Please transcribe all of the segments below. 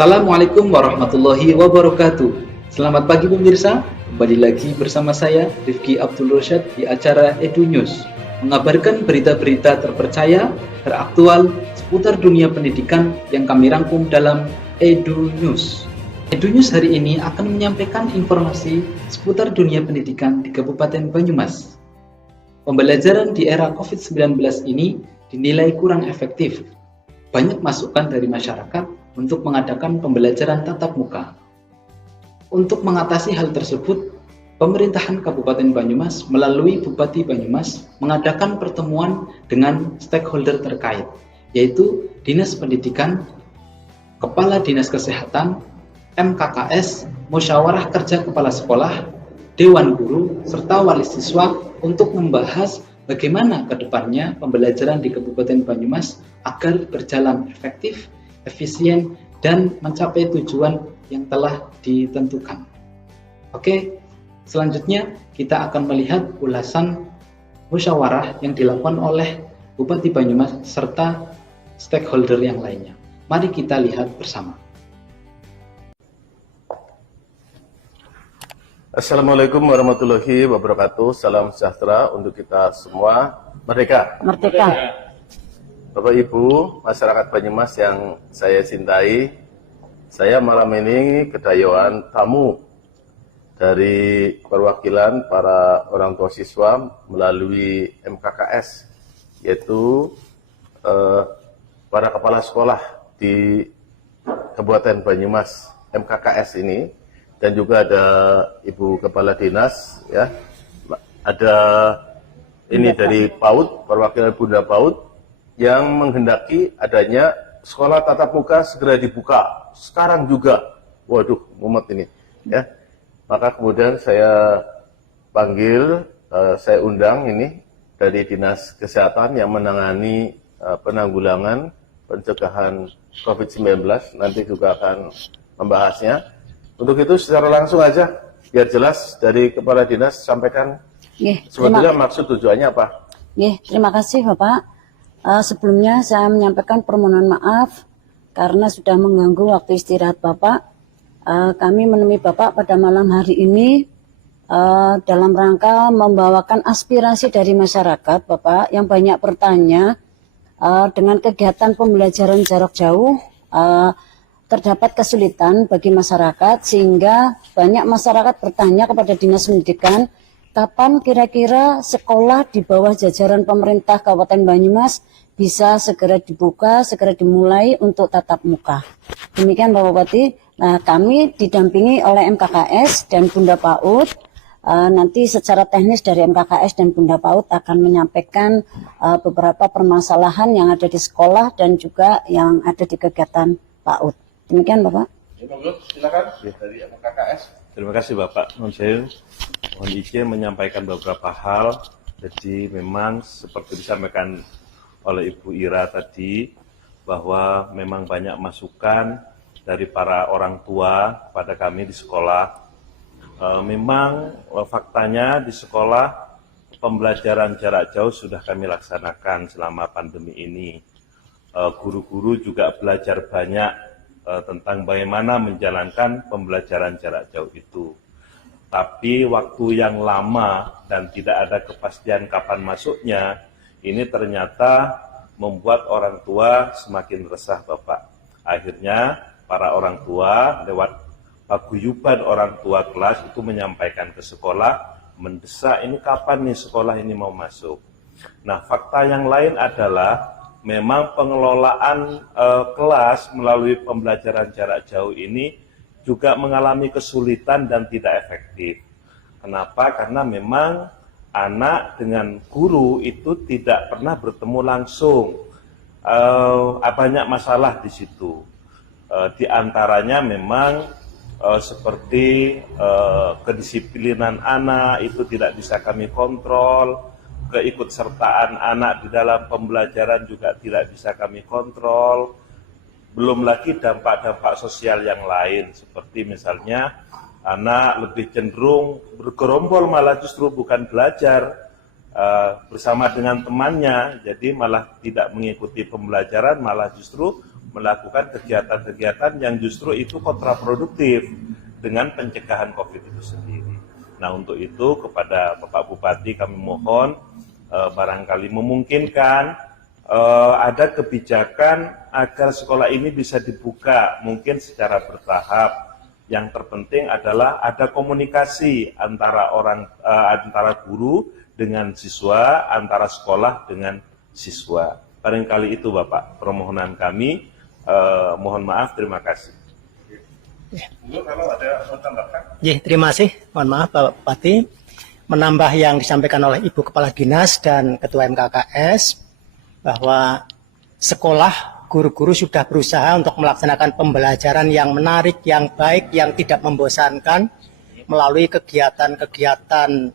Assalamualaikum warahmatullahi wabarakatuh. Selamat pagi pemirsa, kembali lagi bersama saya Rifki Abdul Rosyad di acara Edu News, mengabarkan berita-berita terpercaya, teraktual seputar dunia pendidikan yang kami rangkum dalam Edu News. Edu News hari ini akan menyampaikan informasi seputar dunia pendidikan di Kabupaten Banyumas. Pembelajaran di era COVID-19 ini dinilai kurang efektif. Banyak masukan dari masyarakat untuk mengadakan pembelajaran tatap muka. Untuk mengatasi hal tersebut, pemerintahan Kabupaten Banyumas melalui Bupati Banyumas mengadakan pertemuan dengan stakeholder terkait, yaitu Dinas Pendidikan, Kepala Dinas Kesehatan, MKKS, Musyawarah Kerja Kepala Sekolah, Dewan Guru, serta wali siswa untuk membahas bagaimana ke depannya pembelajaran di Kabupaten Banyumas agar berjalan efektif, efisien, dan mencapai tujuan yang telah ditentukan. Oke, selanjutnya kita akan melihat ulasan musyawarah yang dilakukan oleh Bupati Banyumas serta stakeholder yang lainnya. Mari kita lihat bersama. Assalamualaikum warahmatullahi wabarakatuh. Salam sejahtera untuk kita semua. Merdeka. Merdeka. Bapak Ibu, masyarakat Banyumas yang saya cintai, saya malam ini kedayawan tamu dari perwakilan para orang tua siswa melalui MKKS, yaitu para kepala sekolah di Kabupaten Banyumas MKKS ini. Dan juga ada Ibu Kepala Dinas, ya, ada ini dari PAUD, perwakilan Bunda PAUD, yang menghendaki adanya sekolah tatap muka segera dibuka. Sekarang juga, waduh, mumet ini, ya. Maka kemudian saya panggil, saya undang ini dari Dinas Kesehatan yang menangani penanggulangan pencegahan COVID-19, nanti juga akan membahasnya. Untuk itu secara langsung aja, biar jelas dari Kepala Dinas sampaikan sebetulnya maksud tujuannya apa. Terima kasih Bapak. Sebelumnya saya menyampaikan permohonan maaf karena sudah mengganggu waktu istirahat Bapak. Kami menemui Bapak pada malam hari ini dalam rangka membawakan aspirasi dari masyarakat Bapak yang banyak bertanya dengan kegiatan pembelajaran jarak jauh. Terdapat kesulitan bagi masyarakat sehingga banyak masyarakat bertanya kepada Dinas Pendidikan kapan kira-kira sekolah di bawah jajaran pemerintah Kabupaten Banyumas bisa segera dibuka, segera dimulai untuk tatap muka. Demikian Bapak Bupati. Nah, kami didampingi oleh MKKS dan Bunda PAUD. Nanti secara teknis dari MKKS dan Bunda PAUD akan menyampaikan beberapa permasalahan yang ada di sekolah dan juga yang ada di kegiatan PAUD. Demikian Bapak. Silakan dari MKKS. Terima kasih Bapak. Mohon izin menyampaikan beberapa hal. Jadi memang seperti disampaikan oleh Ibu Ira tadi, bahwa memang banyak masukan dari para orang tua pada kami di sekolah. Memang faktanya di sekolah pembelajaran jarak jauh sudah kami laksanakan selama pandemi ini. Guru-guru juga belajar banyak tentang bagaimana menjalankan pembelajaran jarak jauh itu. Tapi waktu yang lama dan tidak ada kepastian kapan masuknya, ini ternyata membuat orang tua semakin resah Bapak. Akhirnya para orang tua lewat paguyuban orang tua kelas itu menyampaikan ke sekolah, mendesak ini kapan nih sekolah ini mau masuk. Nah, fakta yang lain adalah memang pengelolaan kelas melalui pembelajaran jarak jauh ini juga mengalami kesulitan dan tidak efektif. Kenapa? Karena memang anak dengan guru itu tidak pernah bertemu langsung. Banyak masalah di situ. Di antaranya memang seperti kedisiplinan anak itu tidak bisa kami kontrol. Keikutsertaan anak di dalam pembelajaran juga tidak bisa kami kontrol. Belum lagi dampak-dampak sosial yang lain, seperti misalnya anak lebih cenderung bergerombol malah justru bukan belajar bersama dengan temannya, jadi malah tidak mengikuti pembelajaran, malah justru melakukan kegiatan-kegiatan yang justru itu kontraproduktif dengan pencegahan COVID itu sendiri. Nah, untuk itu kepada Bapak Bupati kami mohon barangkali memungkinkan ada kebijakan agar sekolah ini bisa dibuka mungkin secara bertahap. Yang terpenting adalah ada komunikasi antara antara guru dengan siswa, antara sekolah dengan siswa. Barangkali itu Bapak permohonan kami. Mohon maaf, terima kasih. Kalau ada tambahkan? Ya, terima kasih. Mohon maaf Bapak Bupati. Menambah yang disampaikan oleh Ibu Kepala Dinas dan Ketua MKKS bahwa sekolah guru-guru sudah berusaha untuk melaksanakan pembelajaran yang menarik, yang baik, yang tidak membosankan melalui kegiatan-kegiatan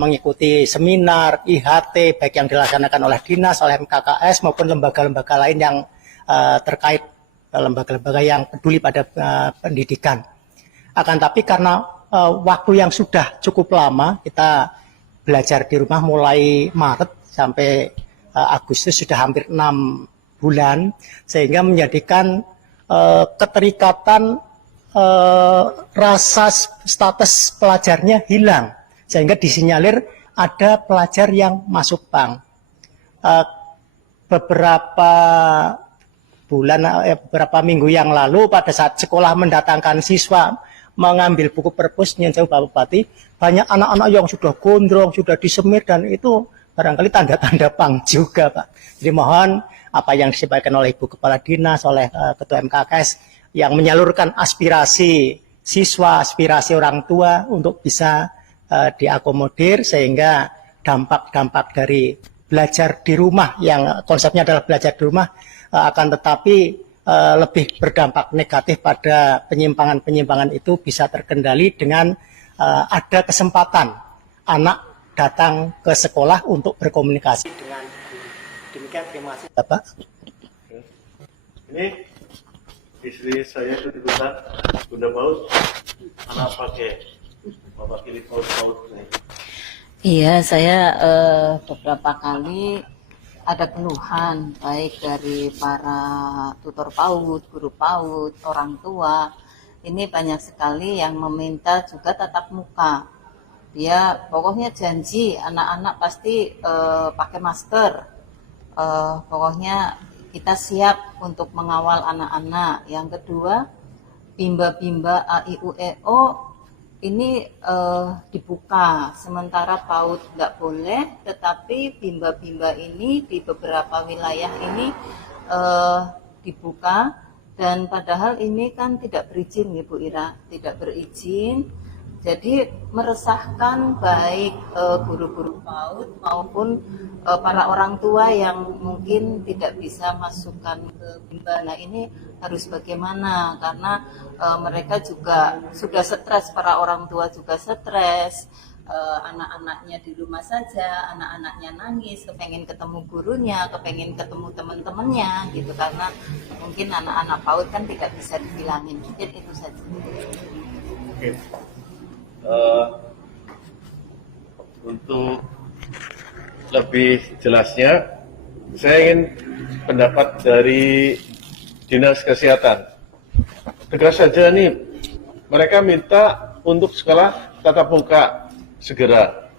mengikuti seminar, IHT, baik yang dilaksanakan oleh dinas, oleh MKKS maupun lembaga-lembaga lain yang terkait, lembaga-lembaga yang peduli pada pendidikan. Akan tapi karena waktu yang sudah cukup lama, kita belajar di rumah mulai Maret sampai Agustus, sudah hampir 6 bulan, sehingga menjadikan keterikatan rasa status pelajarnya hilang, sehingga disinyalir ada pelajar yang masuk PANG. Beberapa minggu yang lalu pada saat sekolah mendatangkan siswa mengambil buku perpus, jauh Bapak Bupati, banyak anak-anak yang sudah gondrong, sudah disemir, dan itu barangkali tanda-tanda PANG juga, Pak. Jadi mohon apa yang disampaikan oleh Ibu Kepala Dinas, oleh Ketua MKKS yang menyalurkan aspirasi siswa, aspirasi orang tua untuk bisa diakomodir, sehingga dampak-dampak dari belajar di rumah yang konsepnya adalah belajar di rumah akan tetapi lebih berdampak negatif pada penyimpangan-penyimpangan itu bisa terkendali dengan ada kesempatan anak datang ke sekolah untuk berkomunikasi dengan guru. Demikian, terima kasih Bapak. Ini istri saya itu ikutan Bunda Paut, anak pakai Bapak pilih paut ini. Iya, saya beberapa kali ada keluhan baik dari para tutor PAUD, guru PAUD, orang tua. Ini banyak sekali yang meminta juga tatap muka. Dia pokoknya janji anak-anak pasti pakai masker. Pokoknya kita siap untuk mengawal anak-anak. Yang kedua, bimba-bimba AIUEO ini dibuka, sementara PAUD nggak boleh, tetapi bimba-bimba ini di beberapa wilayah ini dibuka, dan padahal ini kan tidak berizin, Ibu Ira, tidak berizin. Jadi meresahkan baik guru-guru PAUD maupun para orang tua yang mungkin tidak bisa masukkan ke bimba. Nah, ini harus bagaimana, karena mereka juga sudah stres, para orang tua juga stres, anak-anaknya di rumah saja, anak-anaknya nangis, kepengen ketemu gurunya, kepengen ketemu teman-temannya gitu, karena mungkin anak-anak PAUD kan tidak bisa dibilangin. Mungkin itu saja. Oke. Untuk lebih jelasnya, saya ingin pendapat dari Dinas Kesehatan. Tegas saja nih, mereka minta untuk sekolah tatap muka segera.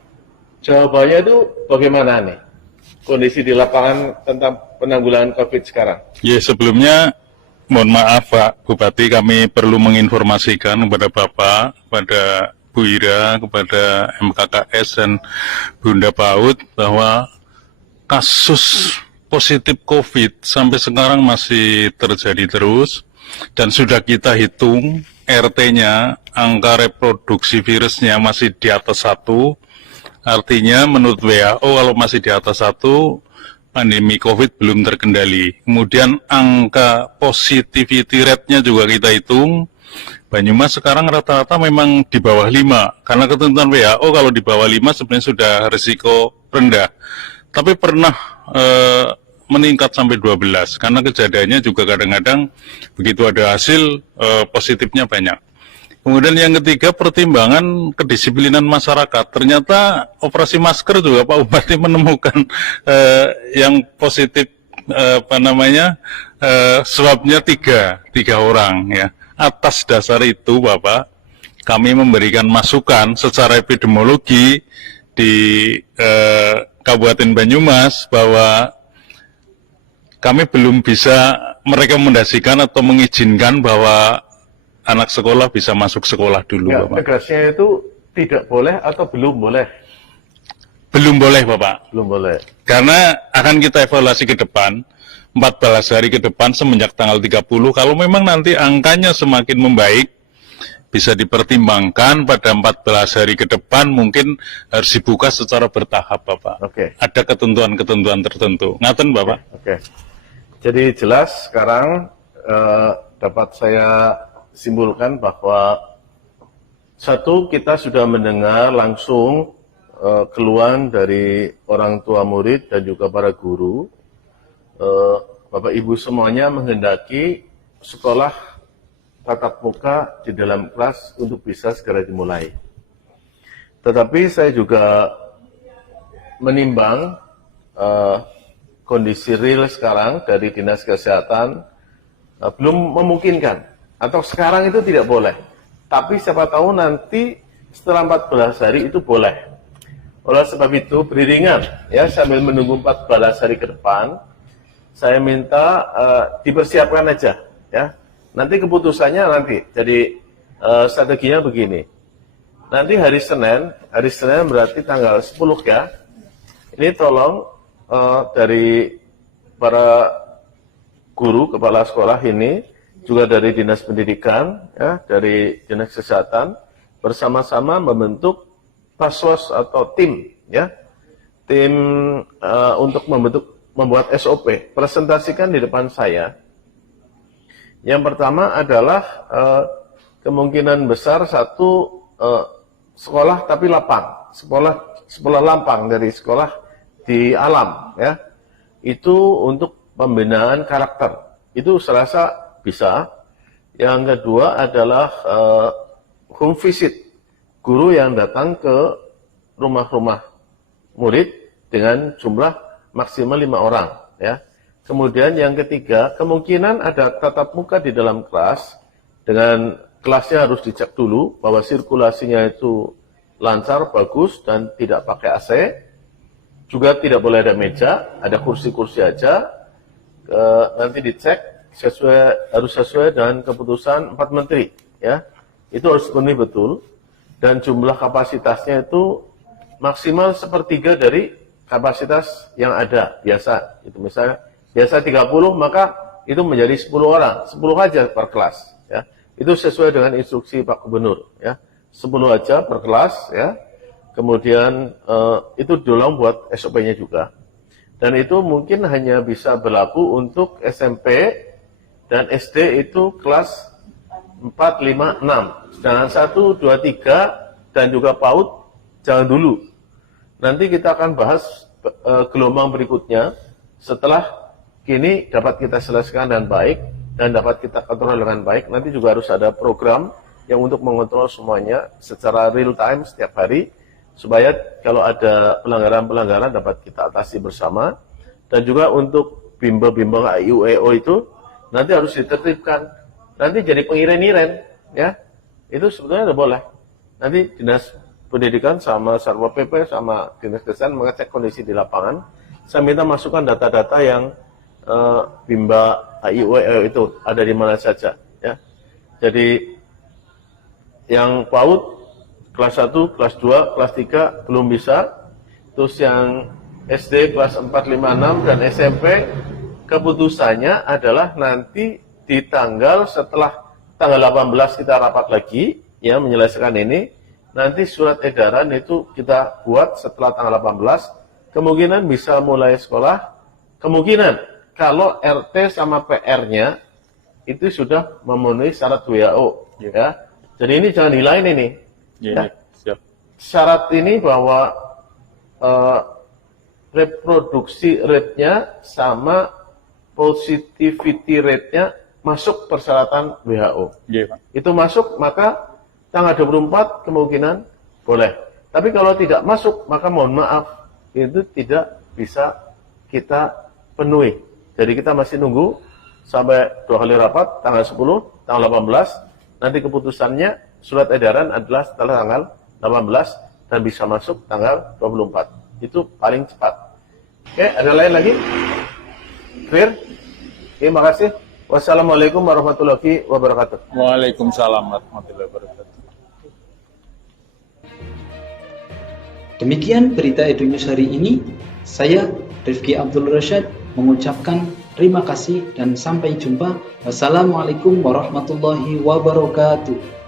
Jawabannya itu bagaimana nih kondisi di lapangan tentang penanggulangan COVID sekarang? Ya, sebelumnya mohon maaf Pak Bupati, kami perlu menginformasikan kepada Bapak, kepada Bu Ira, kepada MKKS dan Bunda PAUD bahwa kasus positif COVID sampai sekarang masih terjadi terus, dan sudah kita hitung RT-nya, angka reproduksi virusnya masih di atas 1, artinya menurut WHO kalau masih di atas 1, pandemi COVID belum terkendali. Kemudian angka positivity rate-nya juga kita hitung, Banyumas sekarang rata-rata memang di bawah 5, karena ketentuan WHO kalau di bawah 5 sebenarnya sudah risiko rendah. Tapi pernah meningkat sampai 12, karena kejadiannya juga kadang-kadang begitu ada hasil positifnya banyak. Kemudian yang ketiga, pertimbangan kedisiplinan masyarakat. Ternyata operasi masker juga Pak Bupati menemukan yang positif sebabnya tiga orang ya. Atas dasar itu Bapak, kami memberikan masukan secara epidemiologi di Kabupaten Banyumas bahwa kami belum bisa merekomendasikan atau mengizinkan bahwa anak sekolah bisa masuk sekolah dulu, Ya, Bapak. tegasnya itu tidak boleh atau belum boleh? Belum boleh, Bapak. Belum boleh. Karena akan kita evaluasi ke depan, 14 hari ke depan semenjak tanggal 30, kalau memang nanti angkanya semakin membaik, bisa dipertimbangkan pada 14 hari ke depan mungkin harus dibuka secara bertahap, Bapak. Oke. Ada ketentuan-ketentuan tertentu. Ngaten, Bapak? Oke. Jadi jelas sekarang dapat saya simpulkan bahwa satu, kita sudah mendengar langsung keluhan dari orang tua murid dan juga para guru. Bapak Ibu semuanya menghendaki sekolah tatap muka di dalam kelas untuk bisa segera dimulai. Tetapi saya juga menimbang kondisi real sekarang dari Dinas Kesehatan belum memungkinkan, atau sekarang itu tidak boleh. Tapi siapa tahu nanti setelah 14 hari itu boleh. Oleh sebab itu beriringan ya, sambil menunggu 14 hari ke depan, saya minta dipersiapkan aja ya. Nanti keputusannya nanti. Jadi strateginya begini. Nanti hari Senin berarti tanggal 10 ya. Ini tolong dari para guru kepala sekolah ini, juga dari Dinas Pendidikan ya, dari Dinas Kesehatan, bersama-sama membentuk taswas atau tim ya. Tim untuk membuat SOP, presentasikan di depan saya. Yang pertama adalah kemungkinan besar satu sekolah tapi lapang, sekolah lampang dari sekolah di alam ya. Itu untuk pembinaan karakter. Itu serasa bisa. Yang kedua adalah home visit, guru yang datang ke rumah-rumah murid dengan jumlah maksimal 5 orang ya. Kemudian yang ketiga, kemungkinan ada tatap muka di dalam kelas, dengan kelasnya harus dicek dulu bahwa sirkulasinya itu lancar, bagus, dan tidak pakai AC. Juga tidak boleh ada meja, ada kursi-kursi aja. Nanti dicek, harus sesuai dengan keputusan 4 menteri. Ya. Itu harus dipenuhi betul. Dan jumlah kapasitasnya itu maksimal 1/3 dari kapasitas yang ada, biasa. Itu misalnya, biasa 30, maka itu menjadi 10 orang, 10 aja per kelas. Ya. Itu sesuai dengan instruksi Pak Gubernur. Ya. 10 aja per kelas. Ya. Kemudian itu tolong buat SOP-nya juga. Dan itu mungkin hanya bisa berlaku untuk SMP dan SD itu kelas 4, 5, 6. Sedangkan 1, 2, 3 dan juga PAUD jangan dulu. Nanti kita akan bahas gelombang berikutnya setelah kini dapat kita selesaikan dengan baik dan dapat kita kontrol dengan baik. Nanti juga harus ada program yang untuk mengontrol semuanya secara real time setiap hari, supaya kalau ada pelanggaran-pelanggaran dapat kita atasi bersama. Dan juga untuk bimbel-bimbel AIUEO itu nanti harus ditertibkan. Nanti jadi pengiren-iren, ya. Itu sebetulnya tidak boleh. Nanti Dinas Pendidikan sama Satpol PP sama Dinas Kesehatan mengecek kondisi di lapangan. Saya minta masukkan data-data yang bimba AIUEO itu ada di mana saja, ya. Jadi yang PAUD kelas 1, kelas 2, kelas 3 belum bisa. Terus yang SD kelas 4, 5, 6 dan SMP keputusannya adalah nanti di tanggal setelah tanggal 18 kita rapat lagi ya menyelesaikan ini. Nanti surat edaran itu kita buat setelah tanggal 18. Kemungkinan bisa mulai sekolah. Kemungkinan kalau RT sama PR-nya itu sudah memenuhi syarat WHO ya. Jadi ini jangan hilain ini. Ya, siap. Syarat ini bahwa reproduksi rate-nya sama positivity rate-nya masuk persyaratan WHO. Ya, Pak. Itu masuk, maka tanggal 24 kemungkinan boleh. Tapi kalau tidak masuk, maka mohon maaf, itu tidak bisa kita penuhi. Jadi kita masih nunggu sampai 2 kali rapat, tanggal 10, tanggal 18. Nanti keputusannya surat edaran adalah setelah tanggal 18 dan bisa masuk tanggal 24. Itu paling cepat. Oke, ada lain lagi? Clear? Oke, makasih. Wassalamualaikum warahmatullahi wabarakatuh. Waalaikumsalam warahmatullahi wabarakatuh. Demikian berita EduNews hari ini. Saya, Rifki Abdul Rashad, mengucapkan terima kasih dan sampai jumpa. Wassalamualaikum warahmatullahi wabarakatuh.